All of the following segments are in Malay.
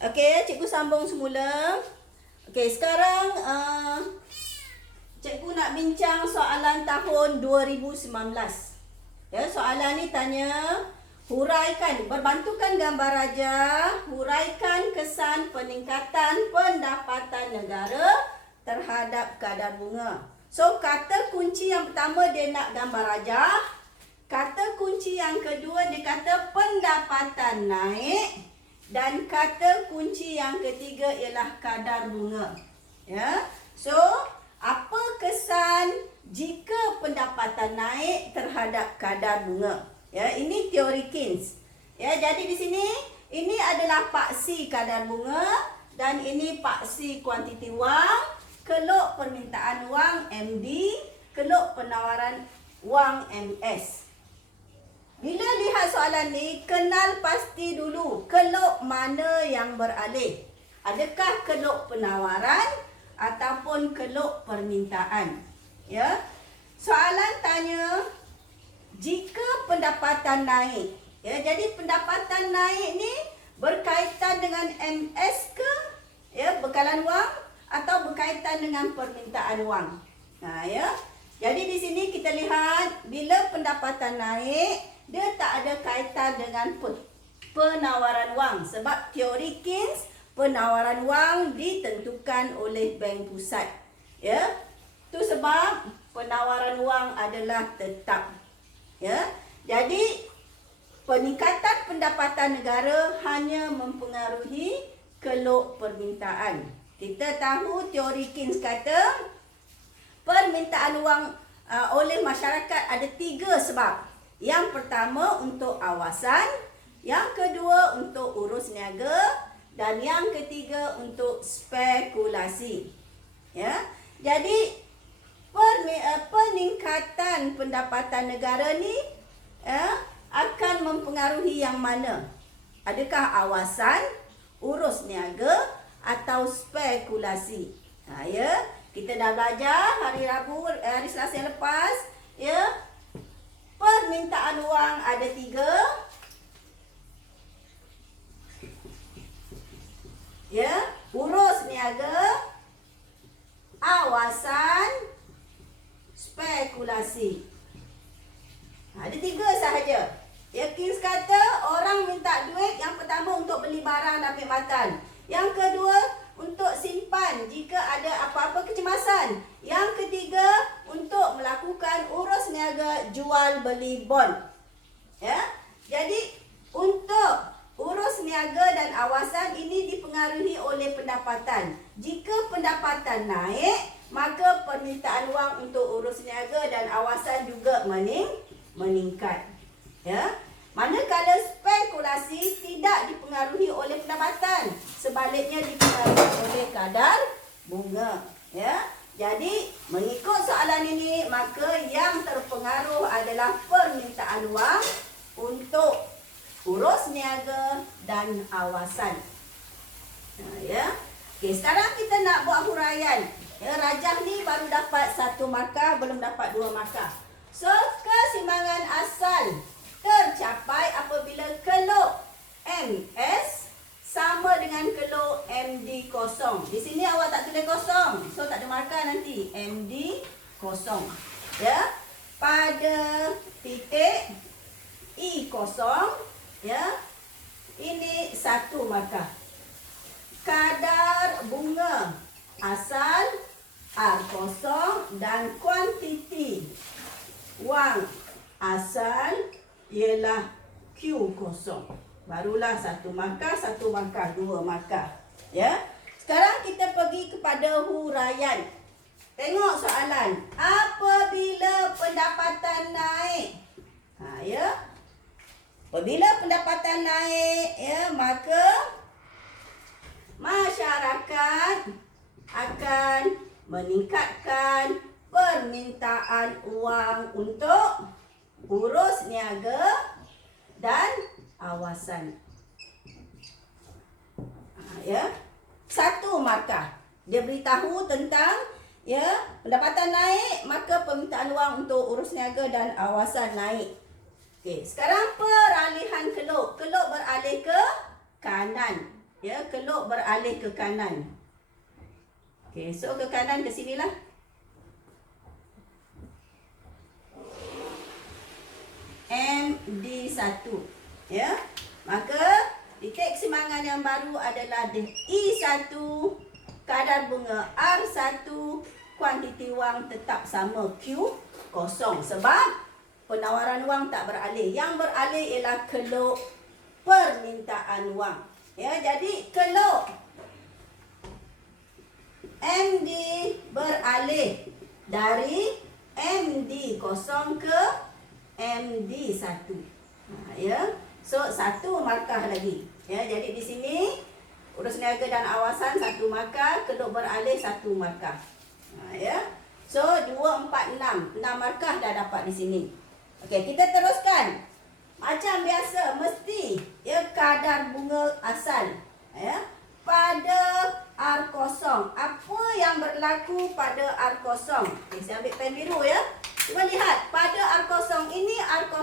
Okey, cikgu sambung semula. Okey, sekarang cikgu nak bincang soalan tahun 2019. Ya, soalan ni tanya, huraikan, berbantukan gambar rajah, huraikan kesan peningkatan pendapatan negara terhadap kadar bunga. So, kata kunci yang pertama dia nak gambar rajah. Kata kunci yang kedua dia kata pendapatan naik. Dan kata kunci yang ketiga ialah kadar bunga. Ya. So, apa kesan jika pendapatan naik terhadap kadar bunga? Ya, ini teori Keynes. Ya, jadi di sini ini adalah paksi kadar bunga dan ini paksi kuantiti wang, keluk permintaan wang MD, keluk penawaran wang MS. Bila lihat soalan ni, kenal pasti dulu keluk mana yang beralih. Adakah keluk penawaran ataupun keluk permintaan? Ya. Soalan tanya jika pendapatan naik. Ya, jadi pendapatan naik ni berkaitan dengan MS ke? Ya, bekalan wang atau berkaitan dengan permintaan wang. Ya. Jadi di sini kita lihat bila pendapatan naik, dia tak ada kaitan dengan penawaran wang. Sebab teori Keynes, penawaran wang ditentukan oleh bank pusat. Ya. Itu sebab penawaran wang adalah tetap. Ya. Jadi peningkatan pendapatan negara hanya mempengaruhi keluk permintaan. Kita tahu teori Keynes kata permintaan wang oleh masyarakat ada 3 sebab. Yang pertama untuk awasan, yang kedua untuk urus niaga dan yang ketiga untuk spekulasi. Ya. Jadi peningkatan pendapatan negara ni akan mempengaruhi yang mana? Adakah awasan, urus niaga atau spekulasi? Ya, kita dah belajar hari Selasa yang lepas, ya. Permintaan wang ada 3. Ya, urus niaga, awasan, spekulasi. Ada 3 sahaja. Keynes kata orang minta duit yang pertama untuk beli barang dan perkhidmatan. Yang kedua untuk simpan jika ada apa-apa kecemasan. Yang ketiga untuk melakukan urus niaga jual beli bond. Ya. Jadi untuk urus niaga dan awasan ini dipengaruhi oleh pendapatan. Jika pendapatan naik, maka permintaan wang untuk urus niaga dan awasan juga meningkat. Ya. Manakala spekulasi tidak dipengaruhi oleh pendapatan, sebaliknya dipengaruhi oleh kadar bunga. Ya. Jadi mengikut soalan ini, maka yang terpengaruh adalah permintaan wang untuk urus niaga dan awasan. Ya. Okey, sekarang kita nak buat huraian. Ya, rajah ni baru dapat 1 markah, belum dapat 2 markah. So, keseimbangan asal tercapai apabila keluk MS sama dengan keluk MD kosong. Di sini awak tak tulis kosong, so tak ada markah nanti. MD kosong. Ya. Pada titik I kosong, ya. Ini 1 markah. Kadar bunga asal R kosong dan kuantiti wang asal ialah Q kosong. Barulah 1 markah, 1 markah, 2 markah. Ya. Sekarang kita pergi kepada huraian. Tengok soalan. Apabila pendapatan naik. Ya. Apabila pendapatan naik, ya, maka masyarakat akan meningkatkan permintaan wang untuk urus niaga dan awasan. Ya. 1 markah. Dia beritahu tentang, ya, pendapatan naik, maka permintaan wang untuk urus niaga dan awasan naik. Okey, sekarang peralihan keluk. Keluk beralih ke kanan. Ya, keluk beralih ke kanan. Okey, so ke kanan ke sinilah. MD1. Ya. Maka titik kesimangan yang baru adalah I1, kadar bunga R1, kuantiti wang tetap sama Q0 sebab penawaran wang tak beralih. Yang beralih ialah keluk permintaan wang. Ya, jadi keluk MD beralih dari MD0 ke MD1. Ya. So, satu markah lagi. Ya, jadi di sini urus niaga dan awasan satu markah, keluk beralih satu markah. Ya. So, 2, 4, 6. 6 markah dah dapat di sini. Okey, kita teruskan. Macam biasa, mesti ya kadar bunga asal. Ya. Pada R0. Apa yang berlaku pada R0? Okay, saya ambil pen biru ya. Cuba lihat, pada R0 ini R0.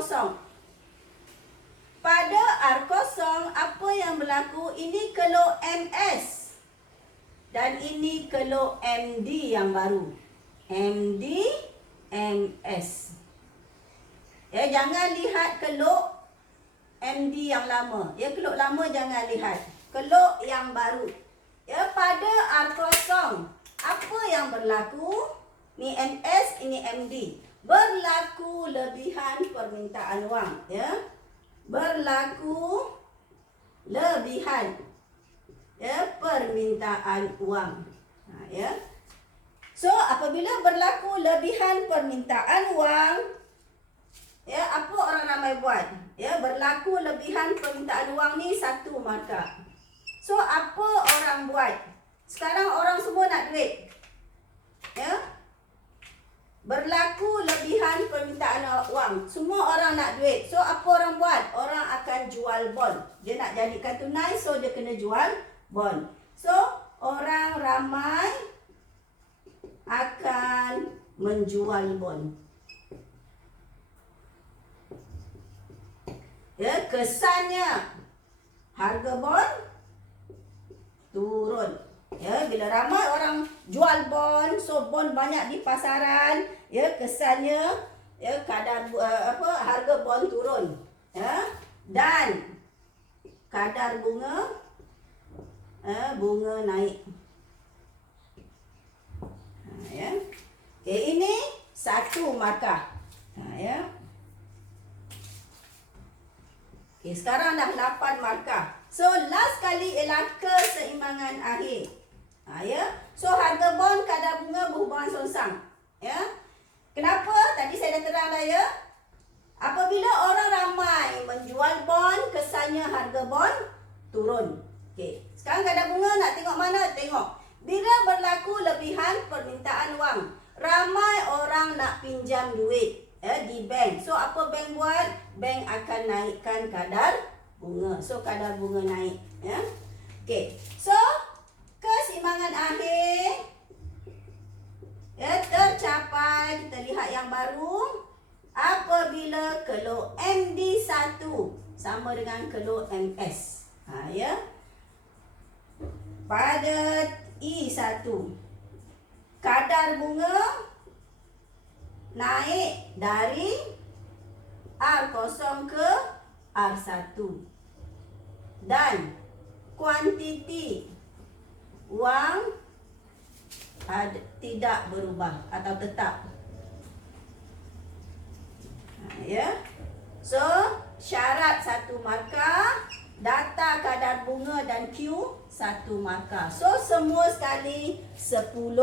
Pada R0, apa yang berlaku? Ini keluk MS. Dan ini keluk MD yang baru. MD, MS. Ya, jangan lihat keluk MD yang lama. Ya, keluk lama jangan lihat. Keluk yang baru. Ya, pada R0, apa yang berlaku? Ni MS, ini MD. Berlaku lebihan permintaan wang. Ya. Berlaku lebihan ya permintaan wang. Ya. So, apabila berlaku lebihan permintaan wang, ya, apa orang ramai buat? Ya, berlaku lebihan permintaan wang ni satu markah. So, apa orang buat? Sekarang orang semua nak duit. Ya. Berlaku lebihan permintaan wang. Semua orang nak duit. So, apa orang buat? Orang akan jual bond. Dia nak jadikan tunai, so dia kena jual bond. So, orang ramai akan menjual bond. Ya, kesannya harga bond turun. Ya, bila ramai orang jual bond, so bond banyak di pasaran, ya, kesannya ya kadar harga bond turun. Ya, dan kadar bunga naik. Ya. Okey, ini satu markah. Ya. Okey, sekarang dah 8 markah. So, last kali ialah keseimbangan akhir. Ya. So, harga bond, kadar bunga berhubungan songsang. Ya. Kenapa? Tadi saya dah terang dah ya. Apabila orang ramai menjual bond, kesannya harga bond turun. Okey. Sekarang kadar bunga nak tengok mana? Tengok. Bila berlaku lebihan permintaan wang, ramai orang nak pinjam duit di bank. So, apa bank buat? Bank akan naikkan kadar bunga. So, kadar bunga naik. Ya. Okey. So, keseimbangan akhir ya tercapai. Kita lihat yang baru. Apabila keluk MD1 sama dengan keluk MS. Ya. Pada I1, kadar bunga naik dari R0 ke R1. Dan kuantiti wang tidak berubah atau tetap. Ya. So, syarat satu markah, data kadar bunga dan Q satu markah. So, semua sekali 10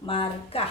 markah.